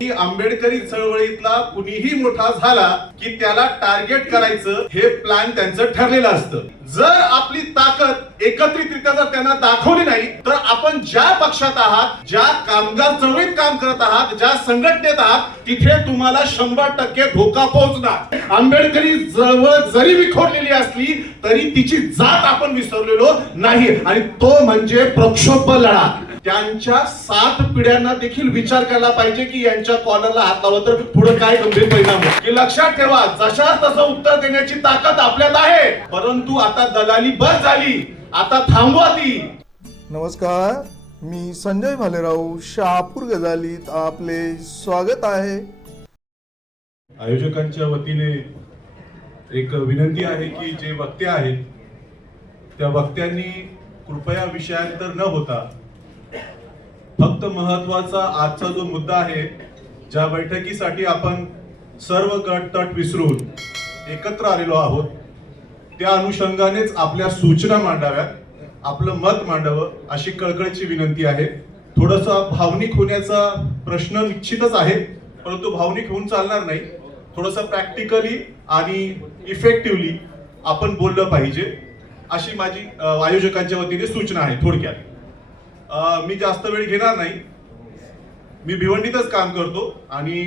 की आंबेडकरी चळवळीतला कुणीही मोठा झाला की त्याला टार्गेट करायचं हे प्लॅन त्यांचं ठरलेलं असतं. जर आपली ताकद एकत्रितरित्या जर त्यांना दाखवली नाही तर आपण ज्या पक्षात आहात ज्या कामगार चळवळीत काम करत आहात ज्या संघटनेत आहात तिथे तुम्हाला शंभर टक्के धोका पोहोचणार. आंबेडकरी चळवळ जरी विखोरलेली असली तरी तिची जात आपण विसरलेलो नाही. आणि तो म्हणजे प्रक्षोभ लढा त्यांच्या सात पिढ्यांना देखील विचार केला पाहिजे की यांच्या कॉलरला हात लावला तर पुढे काय गंभीर परिणाम होईल. की लक्षात ठेवा जशा तसं उत्तर देण्याची ताकद आपल्यात आहे. परंतु आता दलाली बस झाली. आता थांबवा ती नमस्कार मी संजय भालेराव शहापूर गजालीत आपले स्वागत आहे. आयोजकांच्या वतीने एक विनंती आहे की जे वक्ते आहेत त्या वक्त्यांनी कृपया विषयांतर न होता फक्त महत्त्वाचा आजचा जो मुद्दा आहे ज्या बैठकीसाठी आपण सर्व गट तट विसरून एकत्र आलेलो आहोत त्या अनुषंगानेच आपल्या सूचना मांडाव्यात आपलं मत मांडावं अशी कळकळीची विनंती आहे. थोडंसं भावनिक होण्याचा प्रश्न निश्चितच आहे परंतु भावनिक होऊन चालणार नाही. थोडंसं प्रॅक्टिकली आणि इफेक्टिव्हली आपण बोललं पाहिजे अशी माझी आयोजकांच्या वतीने सूचना आहे थोडक्यात. मी जास्त वेळ घेणार नाही. मी भिवंडीतच काम करतो आणि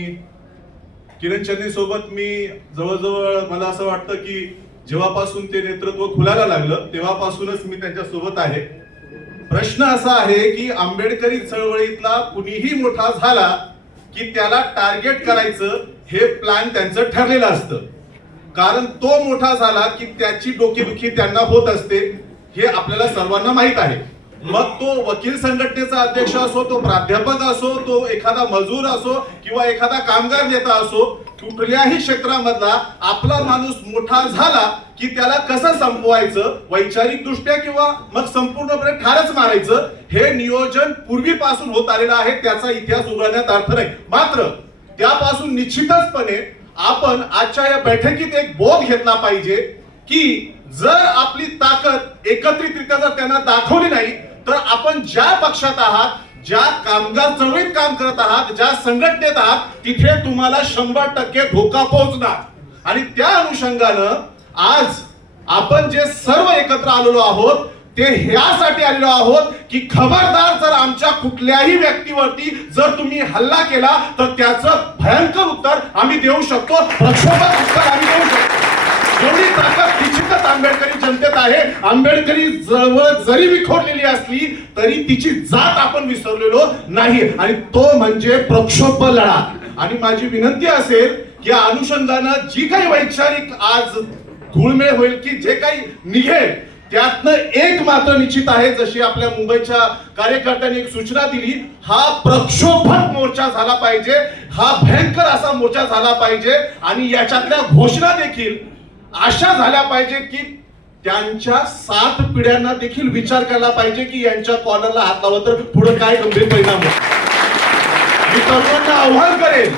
किरण चन्ने सोबत मी जवळजवळ मला असं वाटतं की जेव्हापासून ते नेतृत्व खुलायला लागलं तेव्हापासूनच मी त्यांच्यासोबत आहे. प्रश्न असा आहे की आंबेडकरी चळवळीतला कुणीही मोठा झाला की त्याला टार्गेट करायचं हे प्लॅन त्यांचं ठरलेलं असतं. कारण तो मोठा झाला की त्याची डोकेदुखी त्यांना होत असते हे आपल्याला सर्वांना माहीत आहे. मग तो वकील संघटनेचा अध्यक्ष असो तो प्राध्यापक असो तो एखादा मजूर असो किंवा एखादा कामगार नेता असो कुठल्याही क्षेत्रामधला आपला माणूस मोठा झाला की त्याला कसं संपवायचं? वैचारिक दृष्ट्या किंवा मग संपूर्णपणे ठारच मारायचं? हे नियोजन पूर्वीपासून होत आलेलं आहे त्याचा इतिहास उघडण्यात अर्थ नाही. मात्र त्यापासून निश्चितचपणे आपण आजच्या या बैठकीत एक बोध घेतला पाहिजे की जर आपली ताकद एकत्रितरित्या जर त्यांना दाखवली नाही तर आपण ज्या पक्षात आहात ज्या कामगार चळवळीत काम करत आहात ज्या संघटनेत आहात तिथे तुम्हाला शंभर टक्के धोका पोहोचणार. आणि त्या अनुषंगानं आज आपण जे सर्व एकत्र आलेलो आहोत ते ह्यासाठी आलेलो आहोत की खबरदार जर आमच्या कुठल्याही व्यक्तीवरती जर तुम्ही हल्ला केला तर त्याचं भयंकर उत्तर आम्ही देऊ शकतो. प्रक्षोभक उत्तर आम्ही देऊ शकतो. जेवढी ताकद निश्चितच आंबेडकरी जनतेत आहे. आंबेडकरी जवळ जरी विखोरलेली असली तरी तिची जात आपण विसरलेलो नाही. आणि तो म्हणजे प्रक्षोभ लढा आणि माझी विनंती असेल की या अनुषंगानं जी काही वैचारिक आज धुळमेळ होईल की जे काही निघेल त्यातनं एक मात्र निश्चित आहे. जशी आपल्या मुंबईच्या कार्यकर्त्यांनी एक सूचना दिली हा प्रक्षोभक मोर्चा झाला पाहिजे. हा भयंकर असा मोर्चा झाला पाहिजे. आणि याच्यातल्या घोषणा देखील अशा झाल्या पाहिजेत की त्यांच्या सात पिढ्यांना देखील विचार केला पाहिजे की यांच्या कॉलरला हात लावला तर पुढे काय गंभीर परिणाम होईल. मी तरुणांना आव्हान करेन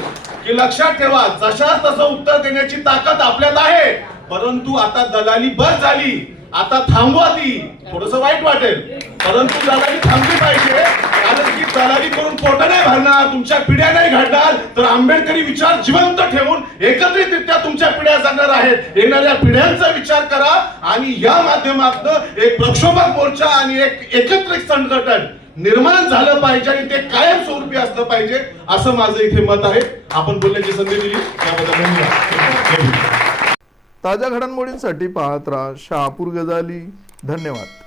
की लक्षात ठेवा जशा तसं उत्तर देण्याची ताकद आपल्यात आहे. परंतु आता दलाली बस झाली आता थांबवा ती थोडस वाईट वाटेल. परंतु दलाली थांबली पाहिजे. कारण की दलाली करून पोट नाही भरणार तुमच्या पिढ्या नाही घडणार. तर आंबेडकरी विचार जिवंत ठेवून एकत्रितरित्या तुमच्या पिढ्या जाणार आहेत. येणाऱ्या पिढ्यांचा विचार करा आणि या माध्यमातून एक प्रक्षोभक मोर्चा आणि एक एकत्रित संघटन निर्माण झालं पाहिजे आणि ते कायमस्वरूपी असलं पाहिजे असं माझं इथे मत आहे. आपण बोलण्याची संधी दिली. त्याबद्दल धन्यवाद. ताज्या घडामोडींसाठी पाहत राहा शहापूर गजाली. धन्यवाद.